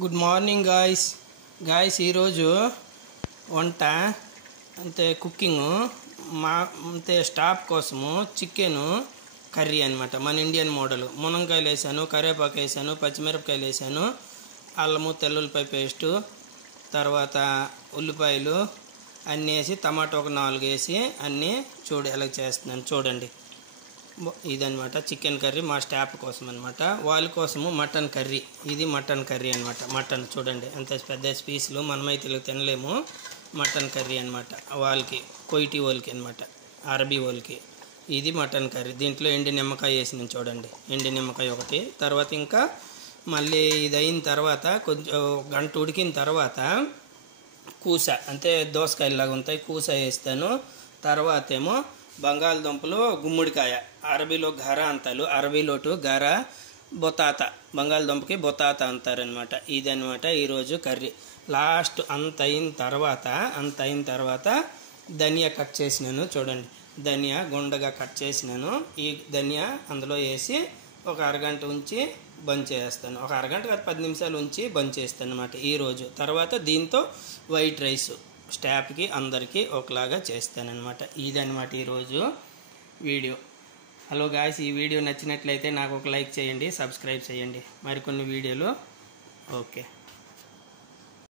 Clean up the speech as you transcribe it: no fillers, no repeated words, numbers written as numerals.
Good morning guys ఈరోజు వంట అంటే కుకింగ్ అంటే స్టాఫ్ కోసము చికెన్ కర్రీ అనమాట. మన ఇండియన్ మోడల్. మునక్కాయలు వేసాను, కరివేపాకు వేసాను, పచ్చిమిరపకాయలు వేసాను, అల్లము తెల్లుల్లిపాయ పేస్టు, తర్వాత ఉల్లిపాయలు అన్నీ వేసి టమాటో ఒక 4 వేసి అన్నీ ఎలా చేస్తున్నాను చూడండి. ఇదనమాట చికెన్ కర్రీ మా స్టాఫ్ కోసం అనమాట. వాళ్ళ కోసము మటన్ కర్రీ. ఇది మటన్ కర్రీ అనమాట. మటన్ చూడండి ఎంత పెద్ద పీసులు, మనమైతే తినలేము. మటన్ కర్రీ అనమాట. వాళ్ళకి కొయిటి వాళ్ళకి అనమాట, అరబీ వాళ్ళకి. ఇది మటన్ కర్రీ. దీంట్లో ఎండి నిమ్మకాయ వేసింది చూడండి, ఎండి నిమ్మకాయ ఒకటి. తర్వాత ఇంకా మళ్ళీ ఇది అయిన తర్వాత కొంచెం గంట ఉడికిన తర్వాత కూస అంటే దోసకాయలాగా ఉంటాయి, కూస వేస్తాను. తర్వాత ఏమో బంగాళదుంపలు గుమ్మడికాయ, అరబీలో గర అంటారు, అరబీలోటు గర బొతాత, బంగాళదుంపకి బొతాత అంటారనమాట. ఇదనమాట ఈరోజు కర్రీ. లాస్ట్ అంత అయిన తర్వాత ధనియా కట్ చేసినాను చూడండి. ధనియా గుండగా కట్ చేసినాను. ఈ ధనియా అందులో వేసి ఒక అరగంట ఉంచి బంద్ చేస్తాను. ఒక అరగంట కాదు 10 నిమిషాలు ఉంచి బంద్ చేస్తాను అనమాట ఈరోజు. తర్వాత దీంతో వైట్ రైస్ స్టాఫ్కి అందరికీ ఒకలాగా చేస్తానన్నమాట. ఇదనమాట ఈరోజు వీడియో. హలో గాయ్స్, ఈ వీడియో నచ్చినట్లయితే నాకు ఒక లైక్ చేయండి, సబ్స్క్రైబ్ చేయండి. మరికొన్ని వీడియోలు ఓకే.